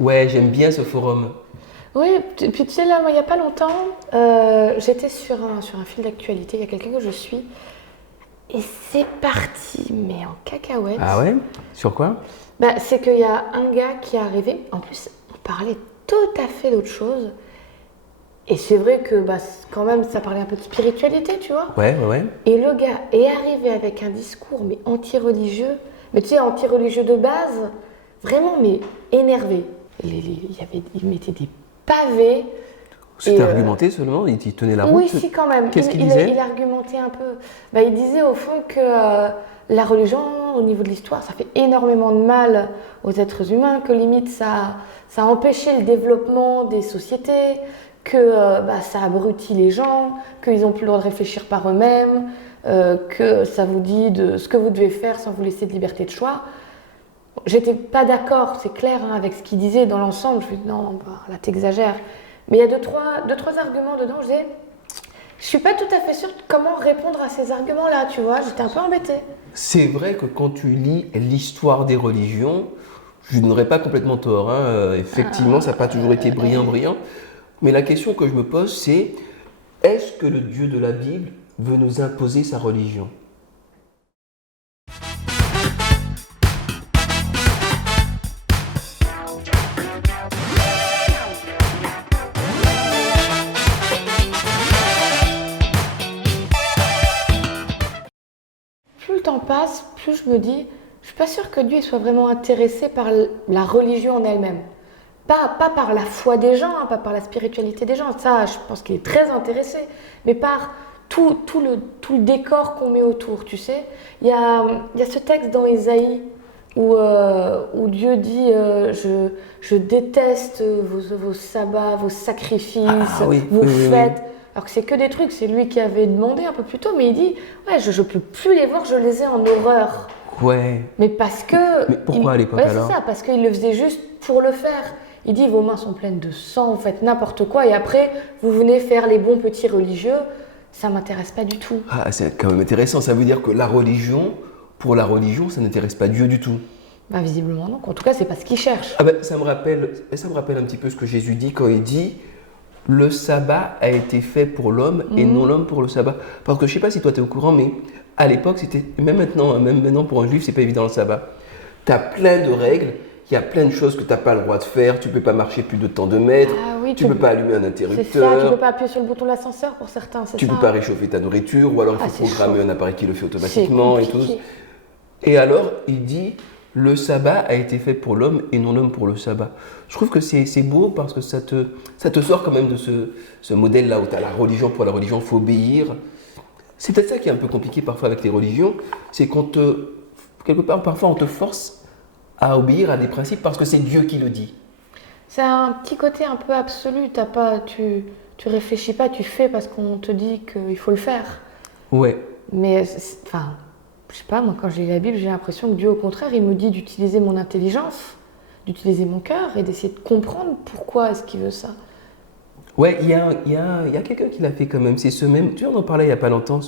Ouais, j'aime bien ce forum. Oui, puis tu sais, là, moi, il n'y a pas longtemps, j'étais sur un fil d'actualité, il y a quelqu'un que je suis, et c'est parti, mais en Ah cacahuète. ouais? Sur quoi? Bah, c'est qu'il y a un gars qui est arrivé, en plus, on parlait tout à fait d'autre chose, et c'est vrai que bah, quand même, ça parlait un peu de spiritualité, tu vois. Ouais, ouais, ouais. Et le gars est arrivé avec un discours, mais anti-religieux, mais tu sais, anti-religieux de base, vraiment, mais énervé. Il mettait des pavés. C'était Et argumenté seulement? Il tenait la oui, route? si, quand même. Qu'est-ce qu'il disait? Il argumentait un peu. Bah, il disait au fond que la religion, au niveau de l'histoire, ça fait énormément de mal aux êtres humains, que limite ça a empêché le développement des sociétés, que bah, ça abrutit les gens, qu'ils n'ont plus le droit de réfléchir par eux-mêmes, que ça vous dit de ce que vous devez faire sans vous laisser de liberté de choix. J'étais pas d'accord, c'est clair, hein, avec ce qu'il disait dans l'ensemble. Je me dis non, bah, là t'exagères. Mais il y a deux, trois arguments dedans. Je suis pas tout à fait sûre de comment répondre à ces arguments-là, tu vois. J'étais un peu embêtée. C'est vrai que quand tu lis l'histoire des religions, je n'aurais pas complètement tort, hein. Effectivement, ça n'a pas toujours été brillant. Mais la question que je me pose, c'est est-ce que le Dieu de la Bible veut nous imposer sa religion? Plus le temps passe, plus je me dis, je suis pas sûre que Dieu soit vraiment intéressé par la religion en elle-même. Pas par la foi des gens, hein, pas par la spiritualité des gens. Ça, je pense qu'il est très intéressé. Mais par tout le décor qu'on met autour, tu sais. Il y a ce texte dans Ésaïe où Dieu dit je déteste vos sabbats, vos sacrifices, Ah oui, vos oui, oui, oui. fêtes. Alors que c'est que des trucs, c'est lui qui avait demandé un peu plus tôt, mais il dit ouais, je peux plus les voir, je les ai en horreur. Ouais. Mais parce que. Mais pourquoi à l'époque Ouais, c'est alors? ça, parce qu'il le faisait juste pour le faire. Il dit vos mains sont pleines de sang, vous faites n'importe quoi, et après, vous venez faire les bons petits religieux. Ça m'intéresse pas du tout. Ah, c'est quand même intéressant. Ça veut dire que la religion, pour la religion, ça n'intéresse pas Dieu du tout. Bah, visiblement, non. En tout cas, c'est pas ce qu'il cherche. Ah ben, ça me rappelle un petit peu ce que Jésus dit quand il dit le sabbat a été fait pour l'homme et non l'homme pour le sabbat. Parce que je sais pas si toi tu es au courant, mais à l'époque, c'était, même maintenant pour un juif, c'est pas évident le sabbat. Tu as plein de règles, il y a plein de choses que tu n'as pas le droit de faire, tu peux pas marcher plus de tant de mètres, Ah oui, tu peux pas allumer un c'est ça, tu interrupteur, peux pas appuyer sur le bouton de l'ascenseur pour certains, c'est tu ça. peux pas réchauffer ta nourriture, ou alors il Ah, faut c'est programmer chaud. un appareil qui le fait C'est automatiquement et tout. compliqué. Et alors, il dit, le sabbat a été fait pour l'homme et non l'homme pour le sabbat. Je trouve que c'est beau parce que ça te sort quand même de ce modèle-là où tu as la religion pour la religion, il faut obéir. C'est peut-être ça qui est un peu compliqué parfois avec les religions, c'est quelque part, parfois on te force à obéir à des principes parce que c'est Dieu qui le dit. C'est un petit côté un peu absolu. Tu réfléchis pas, tu fais parce qu'on te dit qu'il faut le faire. Ouais, Mais, enfin, je sais pas, moi, quand je lis la Bible, j'ai l'impression que Dieu, au contraire, il me dit d'utiliser mon intelligence, d'utiliser mon cœur et d'essayer de comprendre pourquoi est-ce qu'il veut ça. ouais, il y a quelqu'un qui l'a fait quand même. C'est ce même, tu en parlais il n'y a pas longtemps,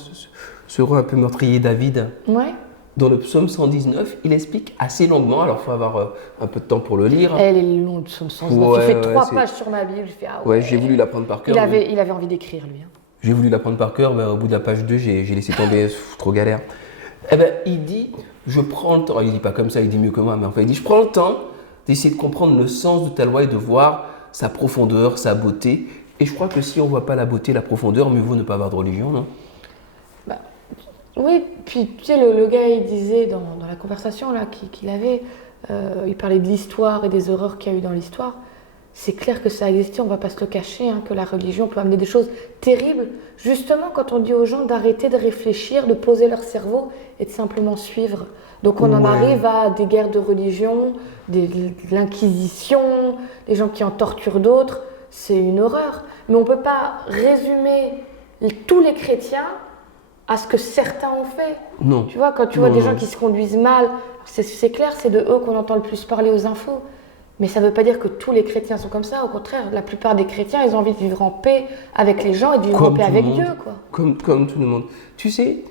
ce roi un peu meurtrier David. Ouais. Dans le psaume 119, il explique assez longuement, alors il faut avoir un peu de temps pour le lire. Elle est longue, son sens. Ouais, Il fait ouais, 3 pages sur ma Bible. Je fais, ah Ouais, ouais. j'ai voulu l'apprendre par cœur. Il avait envie d'écrire, lui, hein. J'ai voulu l'apprendre par cœur, mais au bout de la page 2, j'ai laissé tomber, trop galère. Eh ben, il dit, je prends le temps, il dit pas comme ça, il dit mieux que moi, mais enfin, il dit, je prends le temps d'essayer de comprendre le sens de ta loi et de voir sa profondeur, sa beauté. Et je crois que si on voit pas la beauté, la profondeur, mieux vaut ne pas avoir de religion, non? Bah, oui, puis tu sais, le gars, il disait dans la conversation là qu'il avait, il parlait de l'histoire et des horreurs qu'il y a eu dans l'histoire. C'est clair que ça a existé, on ne va pas se le cacher, hein, que la religion peut amener des choses terribles. Justement, quand on dit aux gens d'arrêter de réfléchir, de poser leur cerveau et de simplement suivre. Donc on en Ouais. arrive à des guerres de religion, de l'inquisition, des gens qui en torturent d'autres. C'est une horreur. Mais on ne peut pas résumer tous les chrétiens à ce que certains ont fait. Non. Tu vois, quand tu vois Non, des non. gens qui se conduisent mal, c'est clair, c'est de eux qu'on entend le plus parler aux infos. Mais ça ne veut pas dire que tous les chrétiens sont comme ça. Au contraire, la plupart des chrétiens, ils ont envie de vivre en paix avec les gens et de vivre en Comme paix tout le avec monde. Dieu, quoi. Comme tout le monde. Tu sais,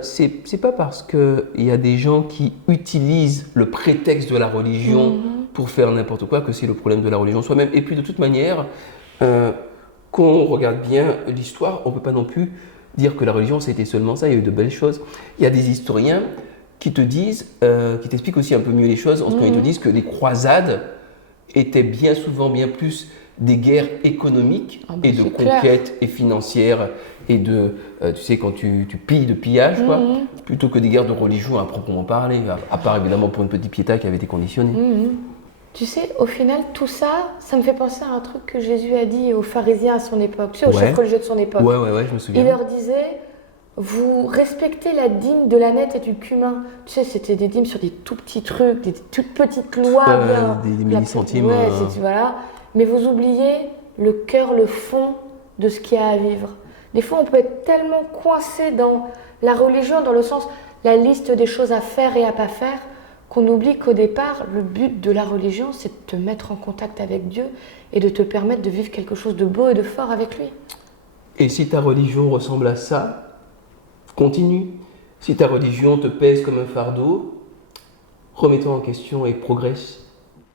c'est pas parce qu'il y a des gens qui utilisent le prétexte de la religion pour faire n'importe quoi que c'est le problème de la religion soi-même. Et puis de toute manière, quand on regarde bien l'histoire, on ne peut pas non plus dire que la religion c'était seulement ça, il y a eu de belles choses. Il y a des historiens qui te disent, qui t'expliquent aussi un peu mieux les choses, quand ils te disent que les croisades étaient bien souvent bien plus des guerres économiques et de conquêtes et financières et de, tu sais, quand tu pilles de pillage, quoi, plutôt que des guerres de religion à proprement parler, à part évidemment pour une petite piéta qui avait été conditionnée. Tu sais, au final, tout ça, ça me fait penser à un truc que Jésus a dit aux pharisiens à son époque, tu sais, aux chefs religieux de son époque. Ouais, je me souviens. Il leur disait, vous respectez la dîme de l'ânette et du cumin. Tu sais, c'était des dîmes sur des tout petits trucs, des toutes petites lois. Des millicentimes. Voilà. Mais vous oubliez le cœur, le fond de ce qu'il y a à vivre. Des fois, on peut être tellement coincé dans la religion, dans le sens, la liste des choses à faire et à pas faire, qu'on oublie qu'au départ, le but de la religion, c'est de te mettre en contact avec Dieu et de te permettre de vivre quelque chose de beau et de fort avec lui. Et si ta religion ressemble à ça, continue. Si ta religion te pèse comme un fardeau, remets-toi en question et progresse.